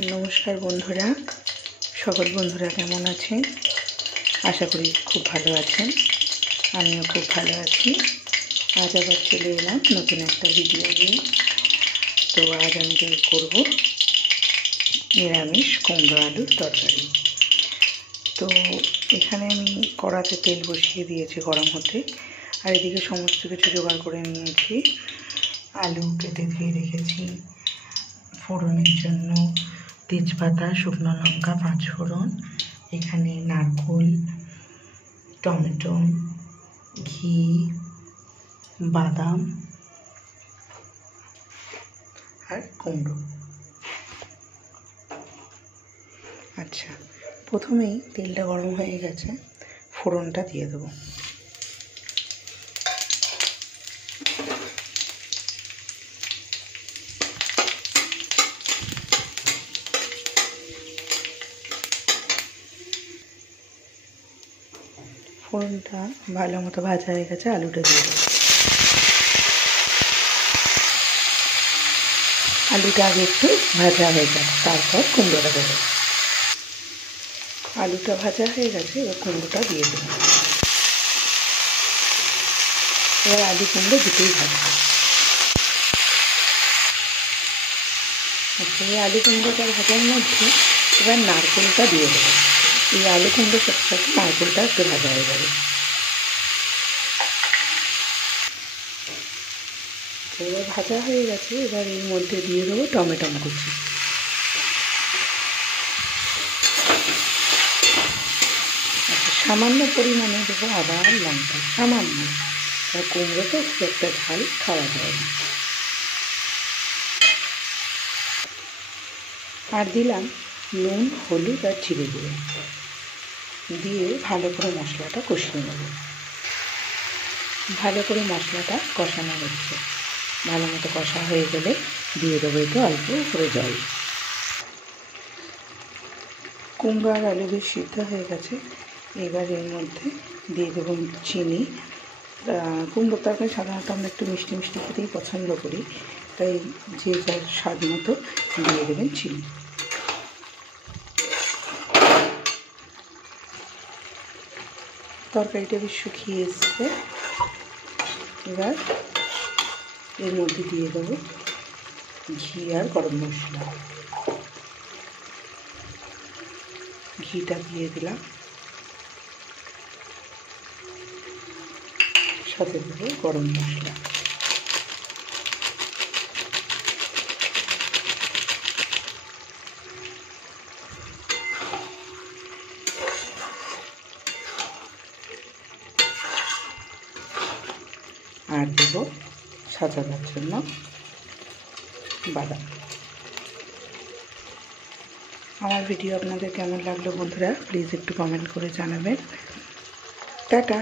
नमस्कार बंधुरा सकल बंधुरा केमन आছেন आशा करी खूब भालो आছেন आमिও खूब भालो आছি। आज आबार चले एलाम नतून एकटा भिडियो निये। तो आज आमि करब निरामिष कुमड़ो आलुर तरकारी। तो एखाने आमि कड़ाते तेल बसिए दिएछि गरम होते और एदिके समस्त किछु जोगाड़ करे निएछि। आलू केटे धुए रेखेछि, फोड़नेर जन्य तेजपाता, शुकनो लंका, पाँचफोड़न, एखाने नारकेल, टमेटो, घी, बादाम और कुमड़ो। अच्छा प्रथमेई तेलटा गरम हो गेছে, फोड़नटा दिए देব। फोड़नটা ভালো মতো ভাজা হয়ে গেছে, আলুটা দিয়ে দেব। আলুটা আগে একটু ভাজা হয়ে যাক, তারপর কুমড়োটা দেব। আলুটা ভাজা হয়ে গেছে, এবার কুমড়োটা দিয়ে দেব। এবার আলু কুমড়ো দুটোই ভাজবো। আচ্ছা, এই আলু কুমড়োটা ভাজার মধ্যে এবার নারকেলটা দিয়ে দেবো। এই আলু কুমড়োর সাথে সাথে নারকেলটা একটু ভাজা হয়ে যাবে। এবার ভাজা হয়ে গেছে, এবার এর মধ্যে দিয়ে দেবো টমেটো কুচি। সামান্য পরিমাণে দেবো আবার লঙ্কা, সামান্য, আর কুমড়ো তো খুব একটা ঝাল খাওয়া যায় না। আর দিলাম নুন, হলুদ আর জিরে গুঁড়ো দিয়ে ভালো করে মশলাটা কষিয়ে নেব। ভালো করে মশলাটা কষানো হচ্ছে, ভালো মতো কষা হয়ে গেলে দিয়ে দেবো একটু অল্প করে জল। কুমড়ো আর আলু বেশ সিদ্ধ হয়ে গেছে, এবার এর মধ্যে দিয়ে দেবো চিনি। কুমড়োর তরকারি সাধারণত আমরা একটু মিষ্টি মিষ্টি খেতেই পছন্দ করি, তাই যে যার স্বাদ মতো দিয়ে দেবেন চিনি। তরকারিটা বেশ শুকিয়ে এসছে, এবার এর মধ্যে দিয়ে দেবো ঘি আর গরম মশলা। ঘিটা দিয়ে দিলাম, সাথে দেবো গরম মশলা। আর দেবো সাজানোর জন্য বাদাম। আমার ভিডিও আপনাদের কেমন লাগলো বন্ধুরা, প্লিজ একটু কমেন্ট করে জানাবেন। টাটা।